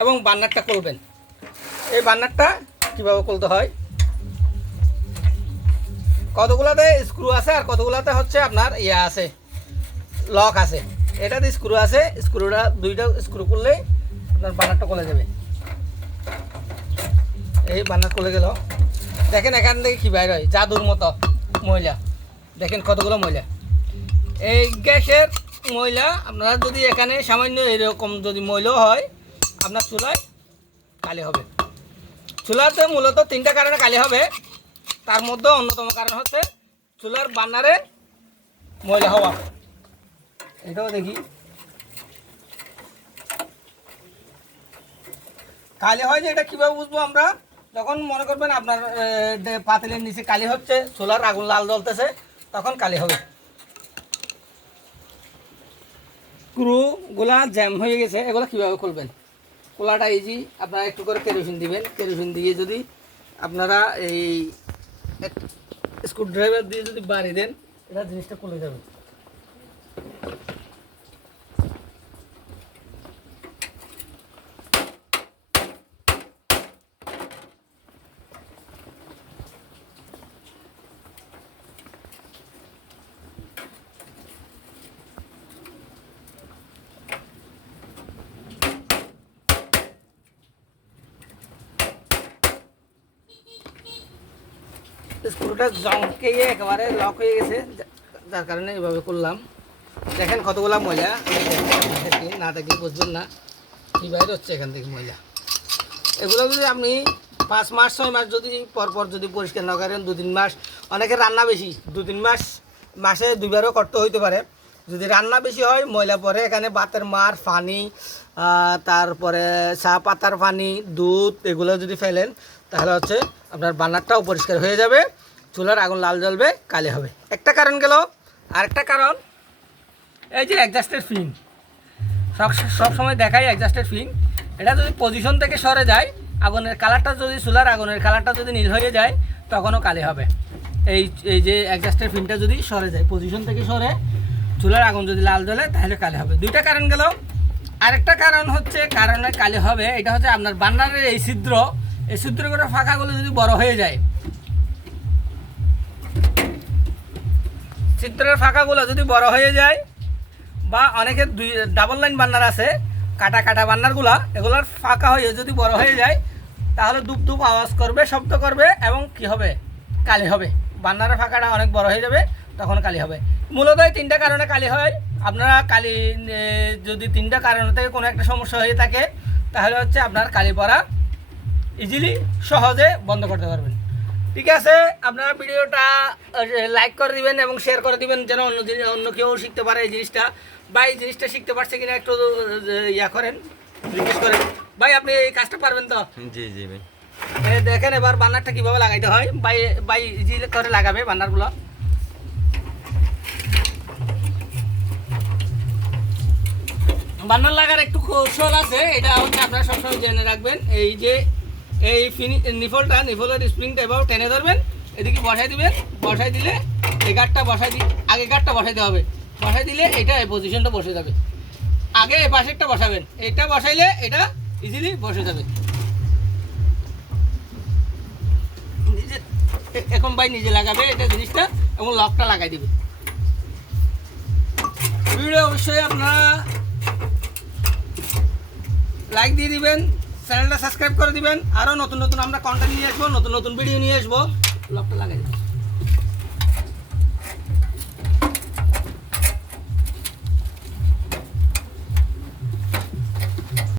এবং বান্নারটা করবেন। এই বান্নারটা কীভাবে করতে হয়? কতগুলাতে স্ক্রু আছে আর কতগুলাতে হচ্ছে আপনার ইয়ে আছে? লক আছে। এটাতে স্ক্রু আছে স্ক্রুটা দুইটা স্ক্রু করলে আপনার বান্নারটা খুলে যাবে। এই বান্নার খুলে গেল। দেখেন এখান থেকে কী বাইর হয়? জাদুর মতো ময়লা। দেখেন কতগুলো ময়লা। এই গ্যাসের ময়লা আপনারা যদি এখানে সামান্য এরকম যদি ময়লাও হয় আপনার চুলায় কালি হবে। চুলাতে মূলত তিনটা কারণে কালি হবে। তার মধ্যে অন্যতম কারণ হচ্ছে চুলার বান্নারে ময়লা হওয়া। এটাও দেখি। কালি হয় যে এটা কীভাবে বুঝব আমরা? যখন মনে করবেন আপনার পাতিলের নিচে কালি হচ্ছে, চুলার আগুন লাল জ্বলতেছে, তখন কালি হবে। স্ক্রুগুলা জ্যাম হয়ে গেছে, এগুলো কীভাবে খুলবেন? খোলাটা ইজি আপনারা একটু করে কেরোসিন দিবেন। কেরোসিন দিয়ে যদি আপনারা এই স্ক্রুড্রাইভার দিয়ে যদি বাড়ি দেন, এটা জিনিসটা খুলে যাবে। স্ক্রুটা জমকে একেবারে লক হয়ে গেছে, যার কারণে এভাবে করলাম। দেখেন কতগুলা ময়লা না দেখলে বুঝবেন না। কী বাইরে হচ্ছে এখান থেকে ময়লা? এগুলো যদি আপনি পাঁচ মাস, ছয় মাস যদি পর পর যদি পরিষ্কার না করেন, দু তিন মাস, অনেকে রান্না বেশি, দু তিন মাস, মাসে দুইবারও করতে হইতে পারে। যদি রান্না বেশি হয়, ময়লা পরে, এখানে বাতের মার পানি তারপরে চা পাতার পানি দুধ, এগুলো যদি ফেলেন তাহলে হচ্ছে আপনার বান্নারটাও পরিষ্কার হয়ে যাবে, চুলার আগুন লাল জ্বলবে, কালে হবে। একটা কারণ গেল, আরেকটা কারণ, এই যে অ্যাডজাস্টের ফিন সব সময় দেখাই অ্যাডজাস্টের ফিন এটা যদি পজিশন থেকে সরে যায়, আগুনের কালারটা যদি, চুলার আগুনের কালারটা যদি নীল হয়ে যায়, তখনও কালে হবে। এই এই যে অ্যাডজাস্টের ফিনটা যদি সরে যায় পজিশন থেকে সরে, চুলার আগুন যদি লাল জ্বলে, তাহলে কালি হবে। দুইটা কারণ গেল। আরেকটা কারণ হচ্ছে, কারণে কালে হবে, এটা হচ্ছে আপনার বান্নারের এই ছিদ্র এই করে ফাঁকাগুলো যদি বড় হয়ে যায়। ছিদ্রের ফাঁকাগুলো যদি বড় হয়ে যায় বা অনেকের দুই ডাবল লাইন বান্নার আছে, কাটা কাটা বান্নারগুলা, এগুলোর ফাঁকা হয়ে যদি বড় হয়ে যায়, তাহলে দুপ দুপ আওয়াজ করবে, শব্দ করবে এবং কি হবে? কালি হবে। বান্নারের ফাঁকাটা অনেক বড় হয়ে যাবে, তখন কালি হবে। মূলত এই তিনটা কারণে কালি হয়। আপনারা কালি যদি তিনটা কারণ থেকে কোনো একটা সমস্যা হয়ে থাকে, তাহলে হচ্ছে আপনার কালি পড়া ইজিলি সহজে বন্ধ করতে পারবেন। ঠিক আছে আপনারা ভিডিওটা লাইক করে দিবেন এবং শেয়ার করে দিবেন যেন অন্য জিনিস অন্য কেউ শিখতে পারে এই জিনিসটা। বা এই জিনিসটা শিখতে পারছে কিনা একটু ইয়া করেন রিকোয়েস্ট করেন। ভাই আপনি এই কাজটা পারবেন তো? জি জি ভাই। দেখেন এবার বান্নারটা কীভাবে লাগাইতে হয়। বাই বাই ইজি করে লাগাবে বান্নারগুলো। বান্নার লাগার একটু কৌশল আছে এটা হচ্ছে আপনারা সবসময় জেনে রাখবেন। এই যে এই নিফলটা, নিফলের স্প্রিংটা এবার টেনে ধরবেন, এদিকে বসাই দিবেন, বসাই দিলে এই বসাই দি, আগে গাঠটা বসাইতে হবে, বসাই দিলে এটা এই পজিশনটা বসে যাবে। আগে এই পাশেরটা বসাবেন, এটা বসাইলে এটা ইজিলি বসে যাবে। এখন ভাই নিজে লাগাবে এটা জিনিসটা এবং লকটা লাগাই দিবে। ভিডিও অবশ্যই আপনারা লাইক দিয়ে দিবেন চ্যানেলটা সাবস্ক্রাইব করে দিবেন। আরও নতুন নতুন আমরা কন্টেন্ট নিয়ে আসব, নতুন নতুন ভিডিও নিয়ে আসব। লকটা লাগাই